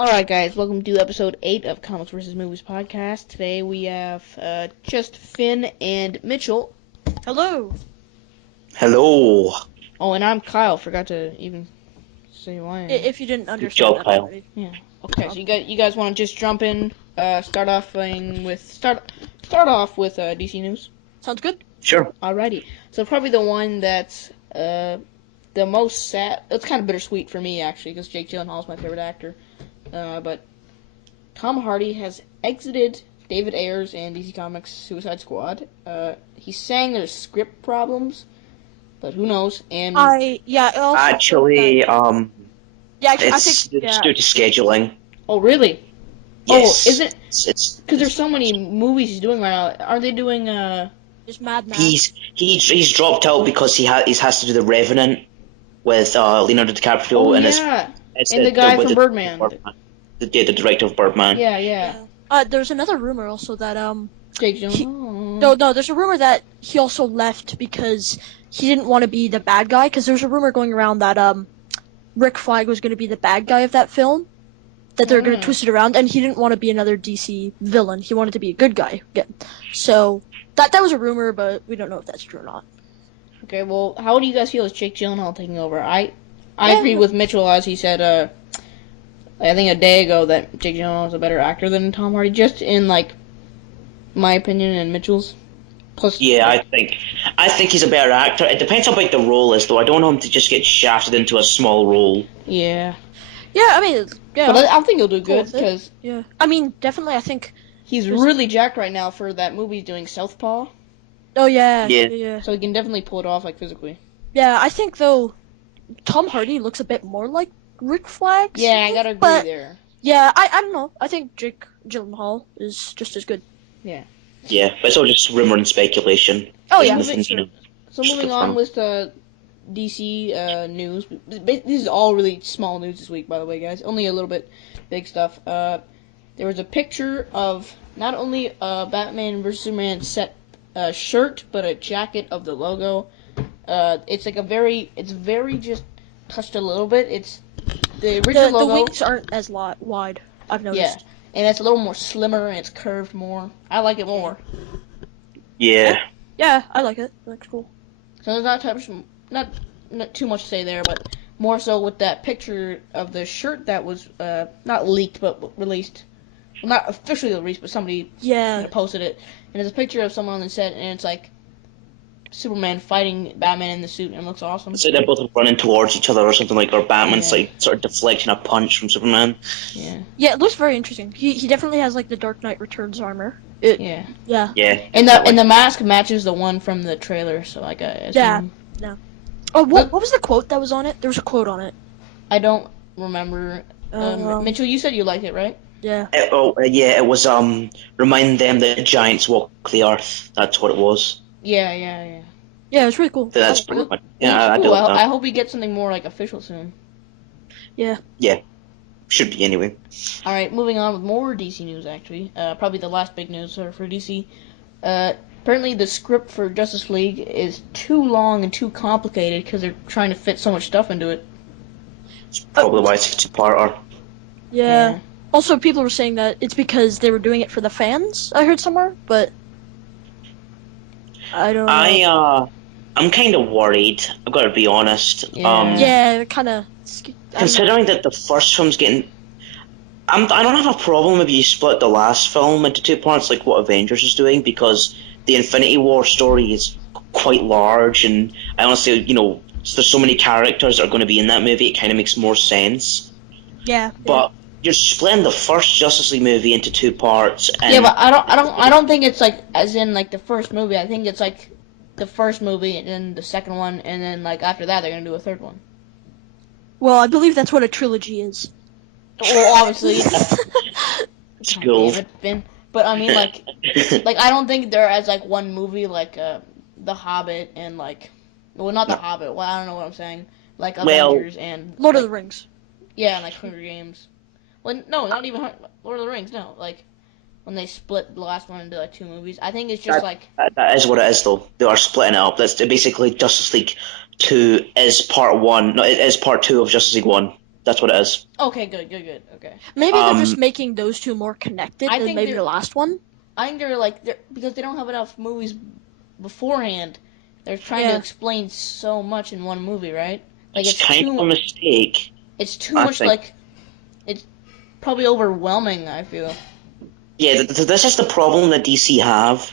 Alright guys, welcome to episode 8 of Comics vs. Movies podcast. Today we have just Finn and Mitchell. Hello. Hello. Oh, and I'm Kyle, forgot to even say who I am. If you didn't understand job, that Kyle. already. Yeah. Okay, so you guys want to just jump in, start off with DC news? Sounds good. Sure. Alrighty. So probably the one that's the most sad, it's kind of bittersweet for me actually, because Jake Gyllenhaal is my favorite actor. But Tom Hardy has exited David Ayers and DC Comics' Suicide Squad. He's saying there's script problems, but who knows? And Actually, I it's think due to scheduling. oh really? Yes. Oh, is it? It's Because there's so many movies he's doing right now. Are they doing just Mad Max. he's dropped out because he has to do the Revenant with Leonardo DiCaprio Oh and yeah, and the guy from Birdman. The director of Birdman. Yeah. There's another rumor also that Jake Gyllenhaal. No, there's a rumor that he also left because he didn't want to be the bad guy. Because there's a rumor going around that Rick Flag was going to be the bad guy of that film. That they're going to twist it around, and he didn't want to be another DC villain. He wanted to be a good guy. So that was a rumor, but we don't know if that's true or not. Okay, well, how do you guys feel as Jake Gyllenhaal taking over? I agree with Mitchell as he said. I think a day ago that Jake Gyllenhaal is a better actor than Tom Hardy, just in like my opinion and Mitchell's. Plus, Yeah, I think he's a better actor. It depends how big the role is, though. I don't want him to just get shafted into a small role. Yeah. Yeah, I mean, yeah. But I think he'll do good because I mean, definitely, I think he's really jacked right now for that movie he's doing, Southpaw. Oh yeah. So he can definitely pull it off like physically. Yeah, I think though, Tom Hardy looks a bit more like Rick Flag. Yeah, I gotta agree there. Yeah, I don't know. I think Jake Gyllenhaal is just as good. Yeah. Yeah, but it's all just rumor and speculation. Oh yeah. So moving on with DC news. This is all really small news this week, by the way, guys. Only a little bit big stuff. There was a picture of not only a Batman vs Superman set shirt, but a jacket of the logo. It's very just touched a little bit. It's the original logo. The wings aren't as wide. I've noticed. Yeah, and it's a little more slimmer and it's curved more. I like it more. Yeah. Yeah, I like it. It looks cool. So there's not too much to say there, but more so with that picture of the shirt that was not leaked but released. Well, not officially released, but somebody posted it. And there's a picture of someone on the set, and it's like Superman fighting Batman in the suit, and it looks awesome. So they're both running towards each other or something like, or Batman's like sort of deflecting a punch from Superman. Yeah. Yeah, it looks very interesting. He definitely has like the Dark Knight Returns armor. Yeah. And the mask matches the one from the trailer, so like Yeah. Oh, what was the quote that was on it? There was a quote on it. I don't remember. Mitchell, you said you liked it, right? Yeah. It was remind them that giants walk the earth. That's what it was. Yeah. Yeah, it's really cool. That's pretty much. Yeah, I cool. don't know. I hope we get something more like official soon. Yeah. Yeah, should be anyway. All right, moving on with more DC news. Actually, probably the last big news for DC. Apparently, the script for Justice League is too long and too complicated because they're trying to fit so much stuff into it. It's probably why it's a two-parter. Yeah. Also, people were saying that it's because they were doing it for the fans. I heard somewhere, but I don't know. I'm kind of worried. I've got to be honest. Yeah, kind of. Considering that the first film's getting, I don't have a problem if you split the last film into two parts, like what Avengers is doing, because the Infinity War story is quite large, and I honestly, there's so many characters that are going to be in that movie. It kind of makes more sense. Yeah. But you're splitting the first Justice League movie into two parts. And yeah, but I don't think it's like as in like the first movie. I think it's like the first movie and then the second one, and then like after that they're gonna do a third one. Well, I believe that's what a trilogy is. Well, obviously. It's cool. But I mean, like I don't think they're as like one movie like The Hobbit and like, well, not The Hobbit. Well, I don't know what I'm saying. Like Avengers and Lord of the Rings. Yeah, and like Hunger Games. Well, no, not even Lord of the Rings. No, like when they split the last one into like two movies. I think it's just that is what it is, though. They are splitting it up. That's basically Justice League 2 is part 1. No, it is part 2 of Justice League 1. That's what it is. Okay, good. Okay. Maybe they're just Um, making those two more connected I than think maybe they're- the last one. I think they're because they don't have enough movies beforehand. They're trying to Yeah. explain so much in one movie, right? Like it's kind of a mistake. it's too I much. think. Like it's probably overwhelming. I feel. Yeah, this is the problem that DC have.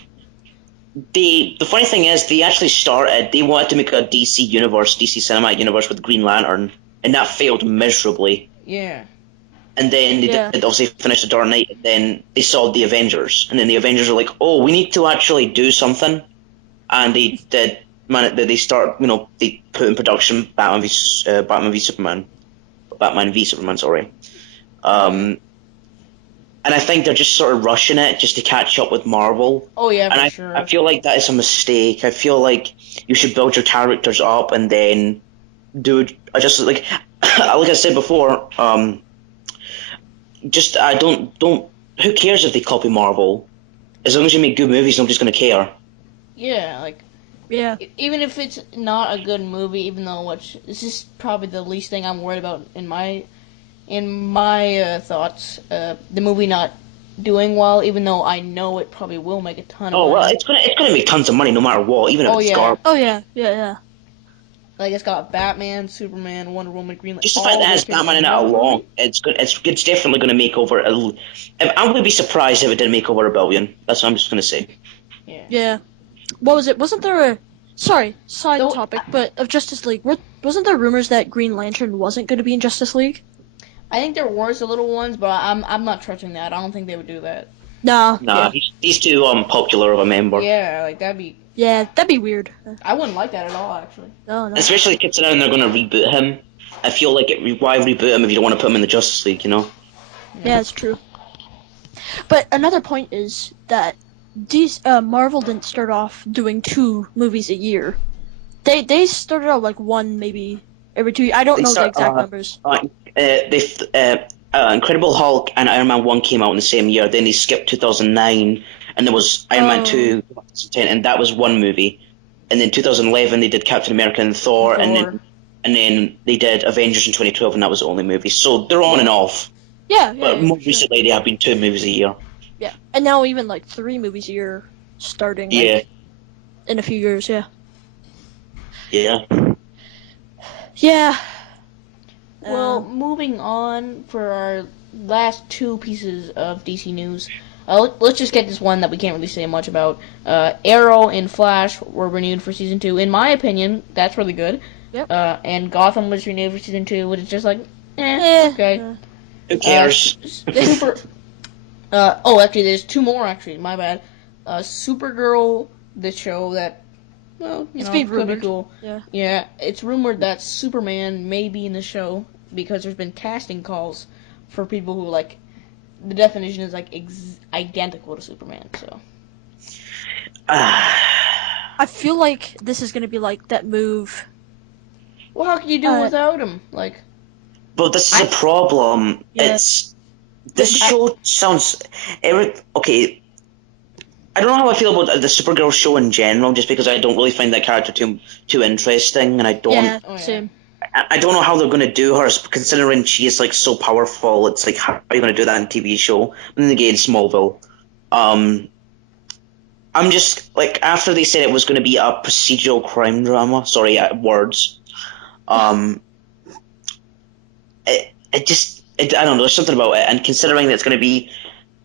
The funny thing is, they actually started. They wanted to make a DC universe, DC cinematic universe with Green Lantern, and that failed miserably. Yeah. And then they Yeah. did obviously finish the Dark Knight. And then they saw the Avengers, and then the Avengers were like, "Oh, we need to actually do something." And they did. Man, they start. They put in production Batman v Superman, Batman v Superman. Sorry. And I think they're just sort of rushing it just to catch up with Marvel. Oh yeah, And for I sure. I feel like that is a mistake. I feel like you should build your characters up and then do just like like I said before. Just I don't. Who cares if they copy Marvel? As long as you make good movies, nobody's gonna care. Yeah, like Yeah. even if it's not a good movie, even though this is probably the least thing I'm worried about in my thoughts. The movie not doing well, even though I know it probably will make a ton of Oh well, money. it's gonna make tons of money no matter what, even if Oh, it's yeah. garbage. Oh yeah. Like it's got Batman, Superman, Wonder Woman, Green Lantern. Just the fact that it has Batman in it alone, it's good. It's definitely going to make over. I'm going to be surprised if it didn't make over $1 billion. That's what I'm just going to say. Yeah. Yeah. What was it? Wasn't there a side No, topic, but of Justice League? Wasn't there rumors that Green Lantern wasn't going to be in Justice League? I think there was the little ones, but I'm not trusting that. I don't think they would do that. Nah. Nah, he's too popular of a member. Yeah, like that'd be. Yeah, that'd be weird. I wouldn't like that at all, actually. No. Especially considering they're going to reboot him. I feel like why reboot him if you don't want to put him in the Justice League? Yeah, it's true. But another point is that Marvel didn't start off doing 2 movies a year. They started out like one maybe every 2 years. I don't know the exact numbers. Incredible Hulk and Iron Man 1 came out in the same year. Then they skipped 2009, and there was Iron Man 2, 2010, and that was one movie. And then 2011 they did Captain America and Thor. And then they did Avengers in 2012, and that was the only movie. So they're on and off. Yeah. But more sure. recently, they have been 2 movies a year. Yeah, and now even like 3 movies a year, starting Yeah. in a few years. Yeah. Yeah. Yeah. Well, moving on for our last 2 pieces of DC news. Let's just get this one that we can't really say much about. Arrow and Flash were renewed for season 2. In my opinion, that's really good. Yep. And Gotham was renewed for season 2, which is just like, okay. Who cares? Super. Actually, there's 2 more. Actually, my bad. Supergirl, the show that, It's being could be rumored. cool. Yeah. Yeah, it's rumored that Superman may be in the show because there's been casting calls for people who the definition is identical to Superman. So. I feel like this is gonna be like that move. Well, how can you do it without him? But this is a problem. Yeah. This show sounds okay. I don't know how I feel about the Supergirl show in general, just because I don't really find that character too interesting, and I don't. Yeah, same. I don't know how they're going to do her, considering she is so powerful. It's like, how are you going to do that in a TV show? And then again, Smallville. I'm just after they said it was going to be a procedural crime drama. Sorry, words. I don't know. There's something about it, and considering that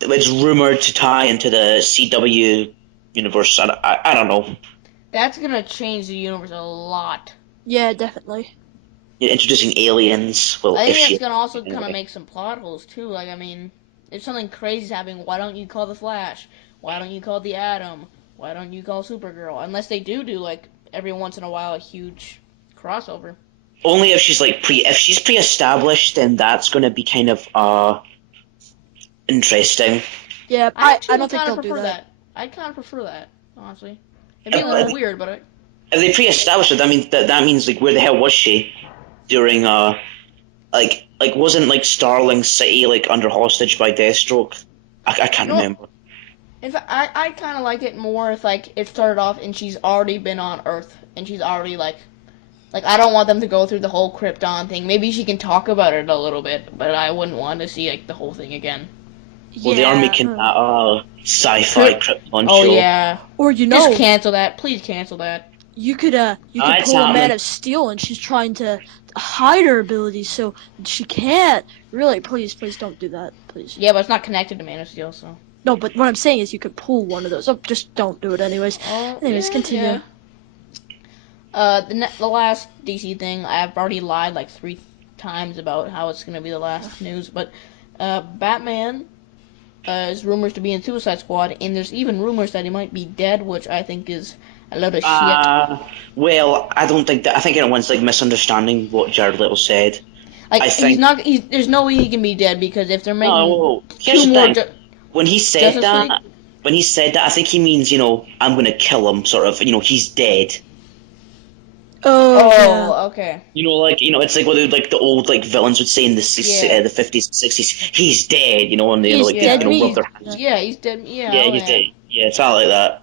it's rumored to tie into the CW universe. I don't know. That's gonna change the universe a lot. Yeah, definitely. Introducing aliens. Well, I think that's gonna also kind of make some plot holes too. If something crazy is happening, why don't you call the Flash? Why don't you call the Atom? Why don't you call Supergirl? Unless they do every once in a while a huge crossover. Only if she's if she's pre-established, then that's gonna be kind of interesting. Yeah, I don't think they'll do that. I kind of prefer that, honestly. It'd be a little weird, but if they pre-established it, that means where the hell was she during wasn't Starling City under hostage by Deathstroke? I can't remember. In fact, I kind of like it more if it started off and she's already been on Earth and she's already Like, I don't want them to go through the whole Krypton thing. Maybe she can talk about it a little bit, but I wouldn't want to see, like, the whole thing again. Well, they are making that sci-fi Krypton Oh, show. yeah. Or Just cancel that. Please cancel that. you could It's pull a Man happening. of Steel, and she's trying to hide her abilities, so she can't. Really, please don't do that, please. Yeah, but it's not connected to Man of Steel, so. No, but what I'm saying is you could pull one of those. Oh, just don't do it anyways. Anyways, continue. Yeah. The last DC thing, I've already lied like 3 times about how it's going to be the last news, but Batman is rumors to be in Suicide Squad, and there's even rumors that he might be dead, which I think is a load of shit. Well, I don't think that. I think everyone's like misunderstanding what Jared Leto said. Like, I think there's no way he can be dead, because if they're making no. Here's 2 the more... thing. When he said Justice that, League? I think he means, I'm gonna kill him, sort of. He's dead. Oh, okay. It's like what the old villains would say in the the 50s and 60s. He's dead, and they He's dead rub their hands. Yeah, he's dead. Yeah, he's dead. Yeah, it's not like that.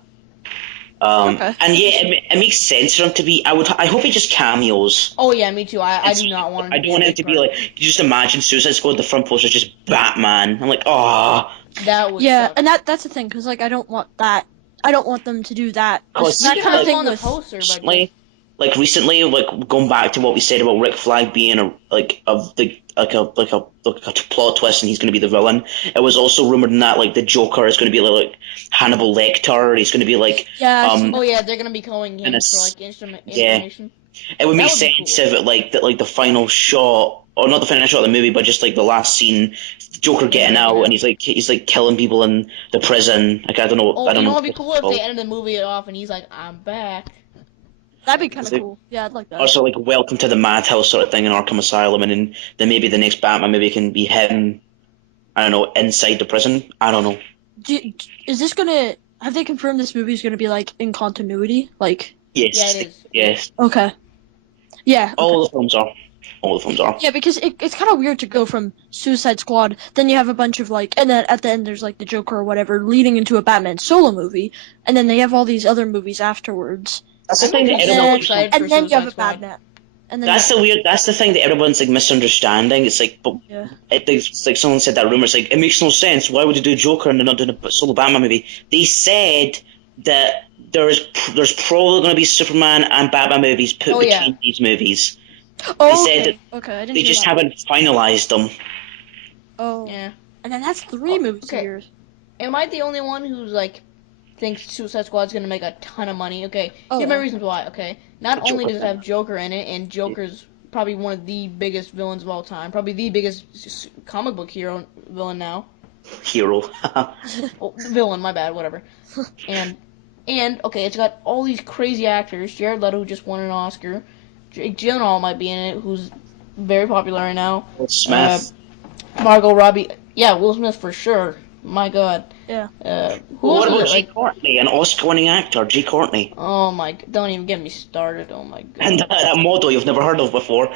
Okay. And yeah, it makes sense for him to be. I hope he just cameos. Oh yeah, me too. I do not want him. I don't want him to be like. Just imagine Suicide Squad. The front poster is just Batman. I'm like, oh. That would Yeah, suck. and that's the thing, because I don't want that. I don't want them to do that. That kind of thing on the poster, recently, going back to what we said about Rick Flag being a plot twist and he's going to be the villain. It was also rumored in that the Joker is going to be like Hannibal Lecter. He's going to be like oh yeah, they're going to be calling him for information. It would make sense if the final shot, or not the final shot of the movie, but just the last scene, Joker getting out and he's killing people in the prison. I don't know. I don't know. It'd be cool if they ended the movie off and he's like, "I'm back." That'd be kind of cool. Yeah, I'd like that. Also, welcome to the madhouse sort of thing in Arkham Asylum, and then maybe the next Batman maybe can be him. I don't know, inside the prison. I don't know. Is this gonna? Have they confirmed this movie is gonna be in continuity? Yes. Yeah, it is. Yes. Okay. Yeah. All the films are. Yeah, because it's kind of weird to go from Suicide Squad, then you have a bunch of and then at the end there's the Joker or whatever leading into a Batman solo movie, and then they have all these other movies afterwards. That's the thing that everyone's and then you have a Batman. And then that's the thing that everyone's misunderstanding. It's it's someone said that rumor. It's it makes no sense. Why would you do Joker and they're not doing a solo Batman movie? They said that there's probably going to be Superman and Batman movies put between these movies. Oh, they said I didn't they just haven't finalized them. Oh. Yeah. And then that's 3 movies a year. Am I the only one who's thinks Suicide Squad's gonna make a ton of money? Okay. Here's my reasons why. Okay. Not only does it have Joker in it, and Joker's probably one of the biggest villains of all time, probably the biggest comic book villain now. Hero. Villain, my bad, whatever. And okay, it's got all these crazy actors. Jared Leto, who just won an Oscar. Jake Gyllenhaal might be in it, who's very popular right now. Will Smith. Margot Robbie. Yeah, Will Smith for sure. My God. Yeah. What about G. Courtney, an Oscar-winning actor, G. Courtney? Oh my! Don't even get me started. Oh my God. And that model you've never heard of before.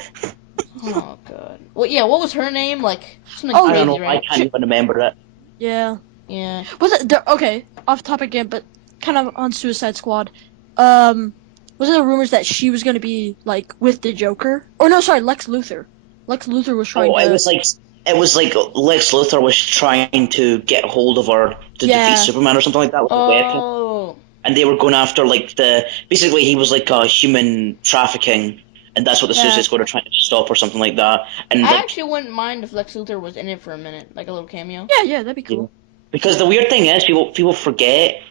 Oh God. Well, yeah. What was her name? Something I crazy, don't know. right? I can't even remember it. Yeah. Yeah. Was it okay? Off topic again, but kind of on Suicide Squad. Was it the rumors that she was going to be with the Joker? Or no, sorry, Lex Luthor. Lex Luthor was trying to. It was like Lex Luthor was trying to get hold of her to defeat Superman or something like that with a weapon. And they were going after basically he was a human trafficking, and that's what the Suicide Squad are trying to stop or something like that. And I actually wouldn't mind if Lex Luthor was in it for a minute, like a little cameo. Yeah, that'd be cool. Because the weird thing is, people forget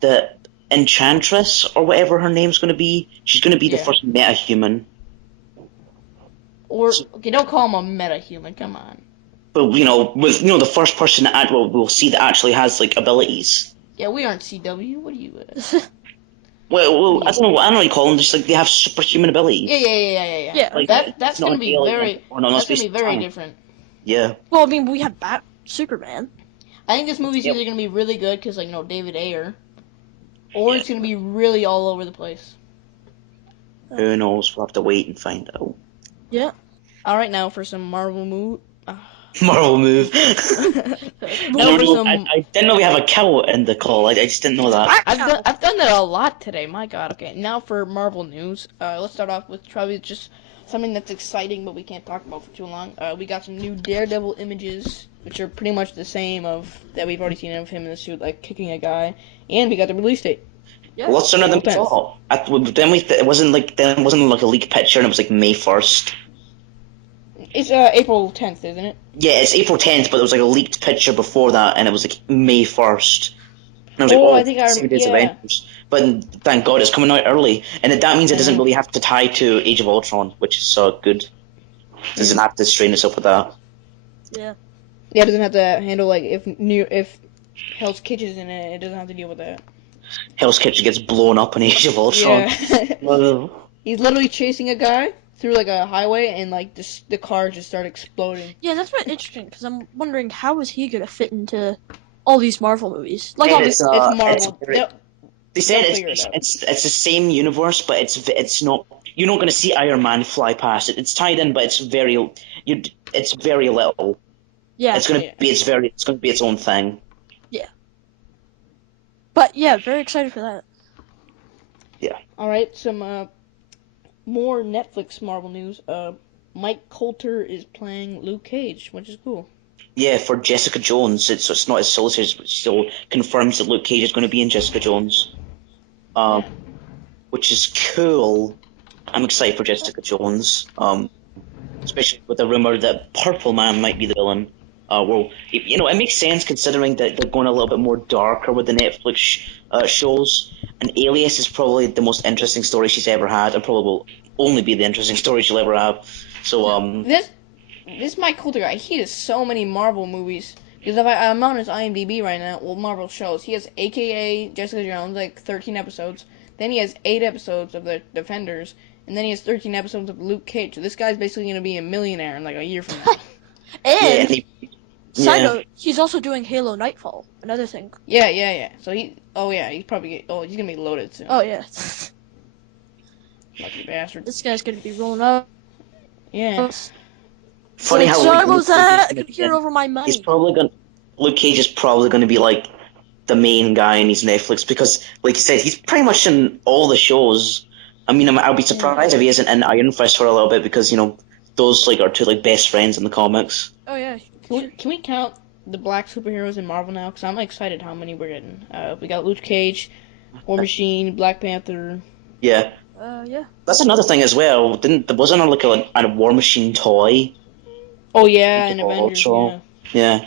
that Enchantress or whatever her name's going to be, she's going to be the first meta-human. Or okay, don't call him a meta-human. Come on. But with the first person that we'll see that actually has abilities. Yeah, we aren't CW. What are you? Well, I don't know. I don't really call them. Just they have superhuman abilities. Yeah. That's gonna be very different. Yeah. Well, I mean, we have Superman. I think this movie's either gonna be really good because David Ayer, or it's gonna be really all over the place. Who knows? We'll have to wait and find out. Yeah. All right, now for some Marvel Marvel move. Now for some. I didn't know we have a cow in the call. I just didn't know that. I've done that a lot today. My God. Okay, now for Marvel news. Let's start off with probably just something that's exciting, but we can't talk about for too long. We got some new Daredevil images, which are pretty much the same that we've already seen of him in the suit, like kicking a guy, and we got the release date. Yeah. What's sooner than we April 10th. thought? Then it wasn't like a leaked picture, and it was like May 1st. It's April 10th, isn't it? Yeah, it's April 10th, but there was like a leaked picture before that, and it was like May 1st. And I was Oh, like, I think I remember. Days Yeah. Avengers. But thank God it's coming out early, and that means it doesn't really have to tie to Age of Ultron, which is so good. It doesn't have to strain itself with that. Yeah. Yeah, it doesn't have to handle like if Hell's Kitchen's in it, it doesn't have to deal with that. Hell's Kitchen gets blown up in Age of Ultron. Yeah. He's literally chasing a guy through like a highway, and like the car just started exploding. Yeah, that's really interesting because I'm wondering how is he gonna fit into all these Marvel movies? Like, Yeah, obviously, It's Marvel. They said They'll figure it out. it's the same universe, but it's not. You're not going to see Iron Man fly past it. It's tied in, but it's very little. yeah. It's going to be its own thing. But yeah, very excited for that. All right, some more Netflix Marvel news. Mike Coulter is playing Luke Cage, which is cool. Yeah, for Jessica Jones, it's not as solicited, but still confirms that Luke Cage is going to be in Jessica Jones. Which is cool. I'm excited for Jessica Jones. Especially with the rumor that Purple Man might be the villain. It makes sense considering that they're going a little bit more darker with the Netflix shows. And Alias is probably the most interesting story she's ever had, and probably will only be the interesting story she'll ever have. So This Mike Coulter guy, he has so many Marvel movies. Because if I'm on his IMDb right now, well, Marvel shows, he has AKA Jessica Jones, like 13 episodes. Then he has 8 episodes of the Defenders, and then he has 13 episodes of Luke Cage. So this guy's basically going to be a millionaire in like a year from now. And side note, he's also doing Halo Nightfall. Another thing. Yeah. So he's probably he's gonna be loaded soon. Oh yeah. Lucky bastard. This guy's gonna be rolling up. Yeah. funny how sorry Luke about that. I Cage could hear over my mic. Luke Cage is probably going to be like the main guy in his Netflix because, like you said, he's pretty much in all the shows. I mean, I'll be surprised if he isn't in Iron Fist for a little bit because those like are two like best friends in the comics. Oh yeah. Can we count the black superheroes in Marvel now? Because I'm excited how many we're getting. We got Luke Cage, War Machine, Black Panther. Yeah. Yeah. That's another thing as well. Wasn't there like a War Machine toy? Oh yeah, and Avengers. Yeah.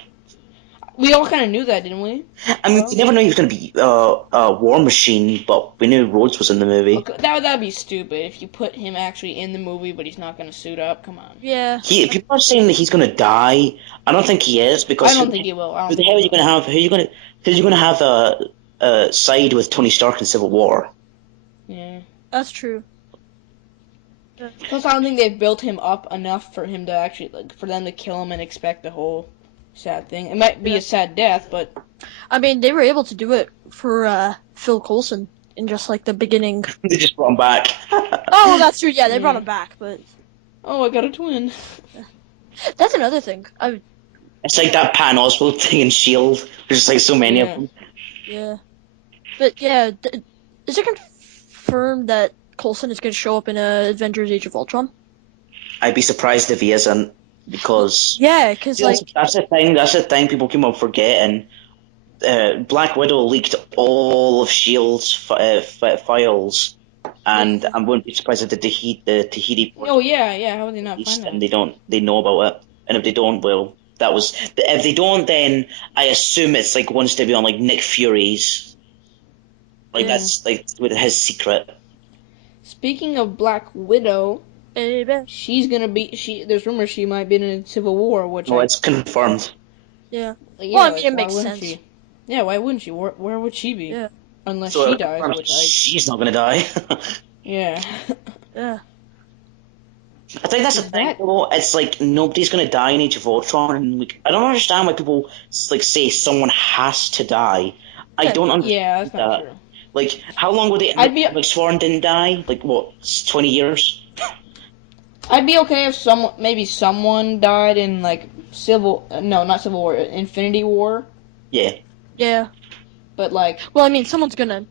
We all kind of knew that, didn't we? I mean, we never knew he was going to be War Machine, but we knew Rhodes was in the movie. Okay, that'd be stupid if you put him actually in the movie, but he's not going to suit up. Come on. Yeah. People are saying that he's going to die. I don't think he is because I don't think he will. Who the hell are you going to have? Who are you going to have side with Tony Stark in Civil War? Yeah. That's true. Plus, I don't think they've built him up enough for him to actually for them to kill him and expect the whole sad thing. It might be a sad death, but I mean, they were able to do it for Phil Coulson in just like the beginning. They just brought him back. Oh, that's true. Yeah, they brought him back, but I got a twin. that's another thing. It's like that Patton Oswalt thing in S.H.I.E.L.D. There's just like so many of them. Yeah. But yeah, is it confirmed that Coulson is going to show up in Avengers: Age of Ultron? I'd be surprised if he isn't, because because that's the thing people keep on forgetting. Black Widow leaked all of S.H.I.E.L.D.'s files, and I wouldn't be surprised if the Tahiti. Oh yeah. How would they not find that? And they know about it, and if they don't, well, if they don't, then I assume it's like wants to be on like Nick Fury's, that's like with his secret. Speaking of Black Widow, baby. she's gonna be. There's rumors she might be in Civil War, which. Well, it's confirmed. Yeah. Yeah, Well, I mean, it makes sense. She? Yeah, why wouldn't she? Where would she be? Yeah. Unless she dies, which she's not gonna die. Yeah. Yeah. I think that's the thing, though. It's like nobody's gonna die in Age of Ultron, and like I don't understand why people like say someone has to die. I don't understand. Yeah, that's not true. Like, how long would they? Like Sworn didn't die. Like what? 20 years. I'd be okay if maybe someone died in like not Civil War, Infinity War. Yeah. Yeah. But like, well, I mean, someone's gonna.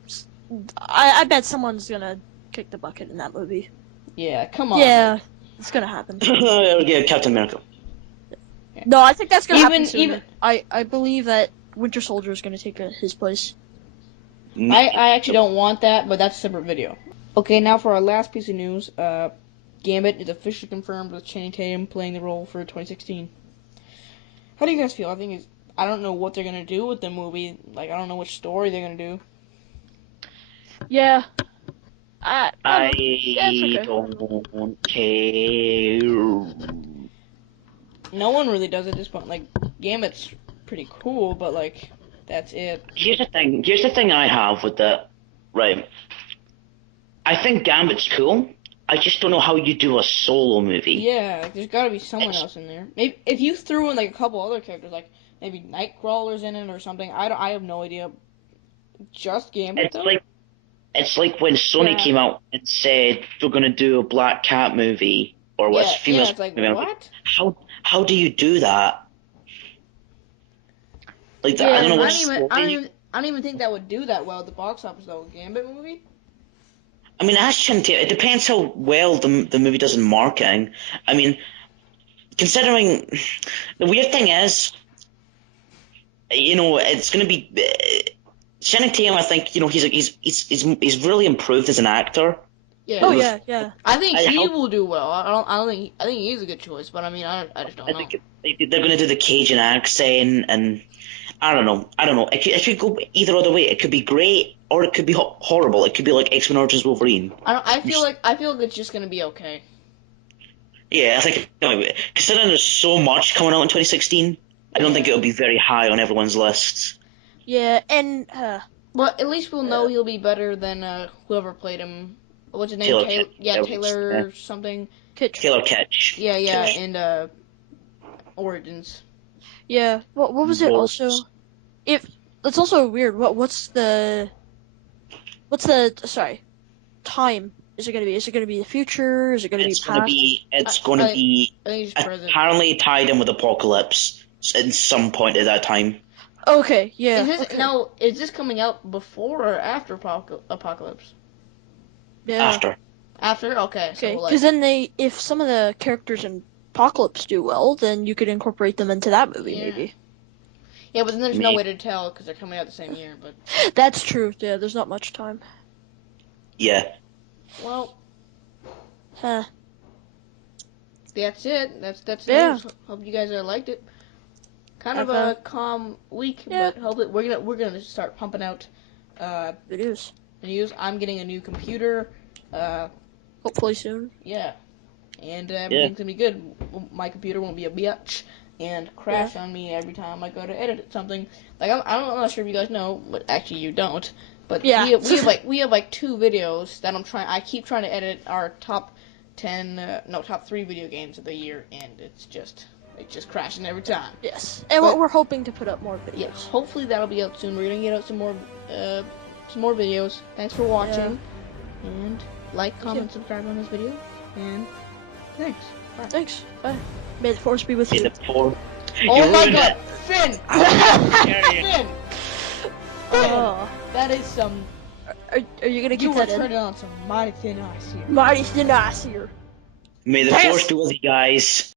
I bet someone's gonna kick the bucket in that movie. Yeah, come on. Yeah, it's gonna happen. Yeah, Captain America. Yeah. No, I think that's gonna happen sooner. Even I believe that Winter Soldier is gonna take his place. I actually don't want that, but that's a separate video. Okay, now for our last piece of news. Gambit is officially confirmed with Channing Tatum playing the role for 2016. How do you guys feel? I don't know what they're gonna do with the movie. Like, I don't know which story they're gonna do. Yeah. I okay. don't care. No one really does at this point. Like, Gambit's pretty cool, but like, that's it. Here's the thing I have with that. Right. I think Gambit's cool. I just don't know how you do a solo movie. Yeah, like, there's gotta be someone else in there. Maybe if you threw in like a couple other characters, like maybe Nightcrawler's in it or something. I have no idea. Just Gambit though. It's like when Sony came out and said we're gonna do a Black Cat movie or what's female. Yeah, it's like movie. what? How do you do that? Like I don't know what I don't even think that would do that well at the box office though. Gambit movie. I mean, it depends how well the movie does in marketing. I mean, considering the weird thing is, it's going to be Channing Tatum. I think he's really improved as an actor. Yeah. Oh yeah. I think he will do well. I think he's a good choice, but I mean, I just don't know. I think they're going to do the Cajun accent and. I don't know. It could go either other way. It could be great or it could be horrible. It could be like X-Men Origins Wolverine. I feel like it's just gonna be okay. Yeah, I think considering there's so much coming out in 2016, I don't think it'll be very high on everyone's lists. Yeah, and well, at least we'll know he'll be better than whoever played him. What's his name? Taylor something. Taylor Kitsch. Yeah, and Origins. Yeah. What was it also? It's also weird. What's the time? Is it gonna be? Is it gonna be the future? Is it gonna be past? It's gonna be apparently tied in with Apocalypse at some point at that time. Okay, yeah. Is this coming out before or after Apocalypse? Yeah. After? Okay. Okay. Because then if some of the characters in Apocalypse do well, then you could incorporate them into that movie, maybe. Yeah, but then there's no way to tell because they're coming out the same year. But that's true. Yeah, there's not much time. Yeah. Well. Huh. That's it. That's yeah. News. Hope you guys liked it. Kind of a calm week, but hopefully we're gonna start pumping out videos. I'm getting a new computer. Hopefully soon. Yeah. And everything's gonna be good. My computer won't be a bitch and crash on me every time I go to edit something. Like I'm not sure if you guys know, but actually you don't. But we have like 2 videos that I keep trying to edit our top 3 video games of the year, and it's just crashing every time. Yes, and we're hoping to put up more videos. Yeah, hopefully that'll be out soon. We're gonna get out some more videos. Thanks for watching, and like, comment, subscribe on this video, and thanks. Bye. Thanks. Bye. May the force be with you. Oh my God, Finn! Finn! Oh. That is some. Are you gonna keep that in? You were turning on some mighty thin ice here. Mighty thin ice here. May the force be with you guys.